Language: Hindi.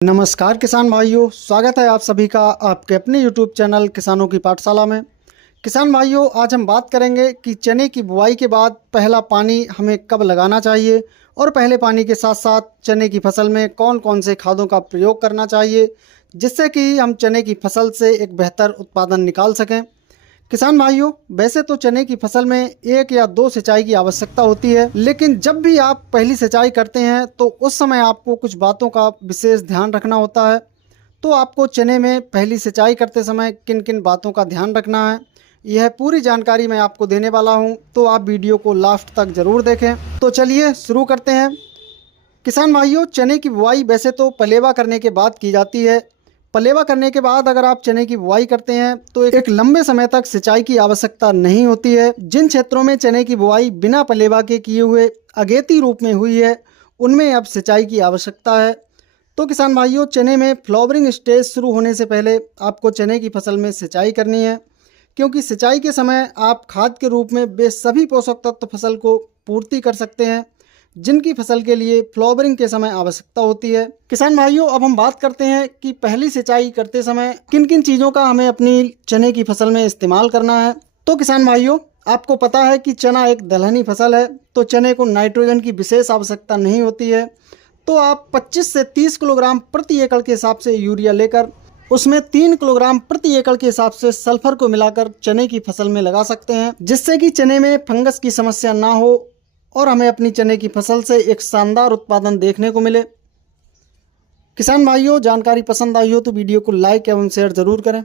नमस्कार किसान भाइयों, स्वागत है आप सभी का आपके अपने YouTube चैनल किसानों की पाठशाला में। किसान भाइयों, आज हम बात करेंगे कि चने की बुआई के बाद पहला पानी हमें कब लगाना चाहिए और पहले पानी के साथ साथ चने की फसल में कौन कौन से खादों का प्रयोग करना चाहिए, जिससे कि हम चने की फसल से एक बेहतर उत्पादन निकाल सकें। किसान भाइयों, वैसे तो चने की फसल में 1 या 2 सिंचाई की आवश्यकता होती है, लेकिन जब भी आप पहली सिंचाई करते हैं तो उस समय आपको कुछ बातों का विशेष ध्यान रखना होता है। तो आपको चने में पहली सिंचाई करते समय किन किन बातों का ध्यान रखना है, यह पूरी जानकारी मैं आपको देने वाला हूं, तो आप वीडियो को लास्ट तक ज़रूर देखें। तो चलिए शुरू करते हैं। किसान भाइयों, चने की बुआई वैसे तो पलेवा करने के बाद की जाती है। पलेवा करने के बाद अगर आप चने की बुआई करते हैं तो एक लंबे समय तक सिंचाई की आवश्यकता नहीं होती है। जिन क्षेत्रों में चने की बुआई बिना पलेवा के किए हुए अगेती रूप में हुई है, उनमें अब सिंचाई की आवश्यकता है। तो किसान भाइयों, चने में फ्लावरिंग स्टेज शुरू होने से पहले आपको चने की फसल में सिंचाई करनी है, क्योंकि सिंचाई के समय आप खाद के रूप में वे सभी पोषक तत्व फसल को पूर्ति कर सकते हैं जिनकी फसल के लिए फ्लावरिंग के समय आवश्यकता होती है। किसान भाइयों, अब हम बात करते हैं कि पहली सिंचाई करते समय किन किन चीज़ों का हमें अपनी चने की फसल में इस्तेमाल करना है। तो किसान भाइयों, आपको पता है कि चना एक दलहनी फसल है, तो चने को नाइट्रोजन की विशेष आवश्यकता नहीं होती है। तो आप 25 से 30 किलोग्राम प्रति एकड़ के हिसाब से यूरिया लेकर उसमें 3 किलोग्राम प्रति एकड़ के हिसाब से सल्फर को मिलाकर चने की फसल में लगा सकते हैं, जिससे कि चने में फंगस की समस्या ना हो और हमें अपनी चने की फसल से एक शानदार उत्पादन देखने को मिले। किसान भाइयों, जानकारी पसंद आई हो तो वीडियो को लाइक एवं शेयर जरूर करें।